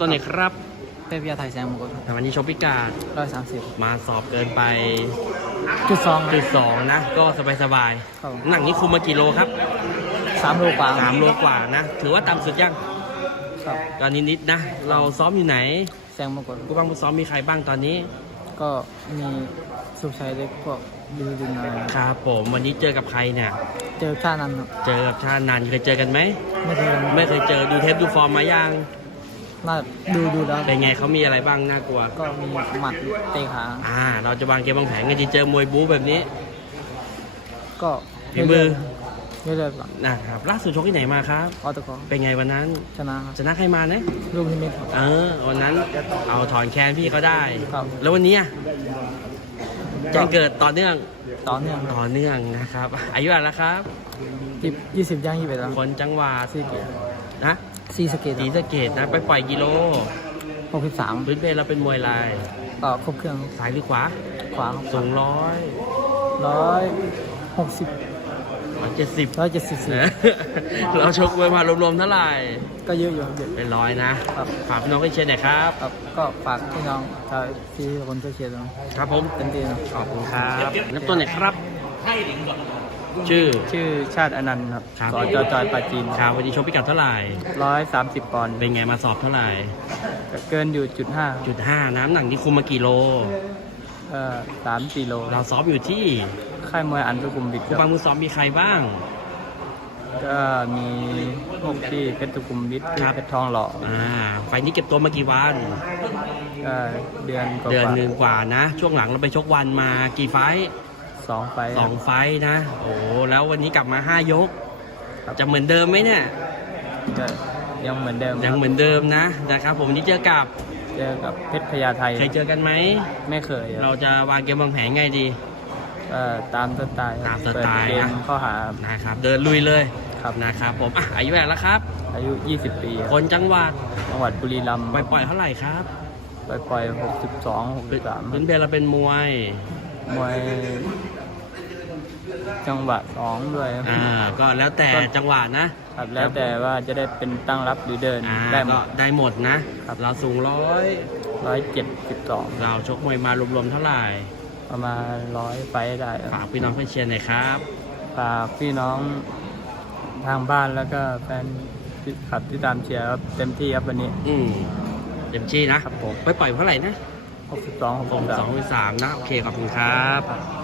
ตัวไหนครับเทพยาไทยแซงมงกุฎแต่วันนี้ชกพิการร้อยสามสิบมาสอบเกินไปจุดสองจุดสองนะ ก็สบายสบายครับๆหนักนี้คุมมากี่โลครับสามโลกว่าสามโลกว่านะ ถือว่าต่ำสุดยังครับก็นิดๆนะ เราซ้อมอยู่ไหน แซงมงกุฎผู้บ้างผู้ซ้อมมีใครบ้างตอนนี้ ก็มีสุชัยเล็กพวกดูดินอะไรครับผมวันนี้เจอกับใครเนี่ย เจอชานั้นครับเจอกับชาตินันเคยเจอกันไหมไม่เคยไม่เคยเจอดูเทปดูฟอร์มมายัง น่าดูดูแล้วเป็นไงเขามีอะไรบ้างน่ากลัว ก็มีหมัดเตะขาอ่า เราจะวางเกมวางแผนกันจะเจอมวยบู๊แบบนี้ ก็ฝีมือเรื่อยๆครับนะครับล่าสุดชกที่ไหนมาครับออตกอเป็นไงวันนั้นชนะครับชนะใครมาเนี่ยลูกพิมิตครับเออวันนั้นเอาถอนแคนพี่เขาได้ครับแล้ววันนี้อะแจ้งเกิดต่อเนื่องต่อเนื่องต่อเนื่องนะครับ อายุอะไรแล้วครับสิบยี่สิบย่างยี่สิบเอ็ดแล้วคนจังหวัดสี่เกตนะ สี่สเกตศรีสะเกดนะ ไปปล่อยกิโลหกสิบสามพื้นเพเราเป็นมวยลายก็ครบเครื่องซ้ายหรือขวาขวาสูงร้อยร้อยหกสิบร้อยเจ็ดสิบร้อยเจ็ดสิบสี่เราชกมวยมารวมๆเท่าไหร่ ก็เยอะอยู่ครับเยอะเป็นร้อยนะ ครับฝากพี่น้องให้เชียร์หน่อยครับ ครับ ก็ฝากพี่น้องชาวที่คนช่วยเชียร์ด้วยครับผมเต็มที่นะขอบคุณครับนับตัวไหนอยครับ ชื่อ ชื่อชาติอนันต์ครับครับ สจจอยปาจีนครับวันนี้ชกพิกัดเท่าไหร่ ร้อยสามสิบปอนด์เป็นไงมาสอบเท่าไหร่เกินอยู่จุดห้าจุดห้าน้ำหนักนี่คุมมากี่โล เอ่อสามสี่โลเราซ้อมอยู่ที่ค่ายมวยอันสุขุมวิทคผู้รับังบมือซ้อมมีใครบ้าง ก็มีพวกที่เพชรสุขุมวิทครับ เพชรทองหล่ออ่าไฟล์นี้เก็บตัวมากี่วัน ก็เดือนกว่าๆเดือนหนึ่งกว่านะ ช่วงหลังเราไปชกวันมากี่ไฟล์ สองไฟล์สองไฟล์นะ โอ้แล้ววันนี้กลับมาห้ายกครับจะเหมือนเดิมไหมเนี่ย ก็ยังเหมือนเดิมยังครับเหมือนเดิมนะนะครับ ผมวันนี้เจอกับเจอกับเพชรพญาไทเคยเจอกันไหม ไม่เคยครับเราจะวางเกมวางแผนไงดีก็ตามสไตล์ครับตามสไตล์เปิดเกมนะ เข้าหา นะครับ เดินลุยเลยครับ นะครับผมอะอายุเท่าไหร่แล้วครับ อายุ 20 ปีครับคนจังหวัดจังหวัดบุรีรัมย์ไปปล่อยเท่าไหร่ครับไปปล่อย62 63พื้นเพเราเป็นมวยมวย จังหวะสองด้วยครับ อ่าก็แล้วแต่ก็ จังหวะนะครับแล้วแต่ว่าจะได้เป็นตั้งรับหรือเดินอ่าได้หมก็ด ได้หมดนะ ครับ เราสูงร้อยร้อยเจ็ดสิบสองเราชกมวยมารวมๆเท่าไหร่ประมาณร้อยไฟต์ได้ครับฝากพี่น้องเพื่อนเชียร์หน่อยครับ ฝากพี่น้องทางบ้านแล้วก็แฟนที่ขับที่ตามเชียร์ครับเต็มที่ครับวันนี้อืมเต็มที่นะครับผมไปปล่อยเท่าไหร่นะ62ผมสอง63สามนะ โอเค ขอบคุณครับ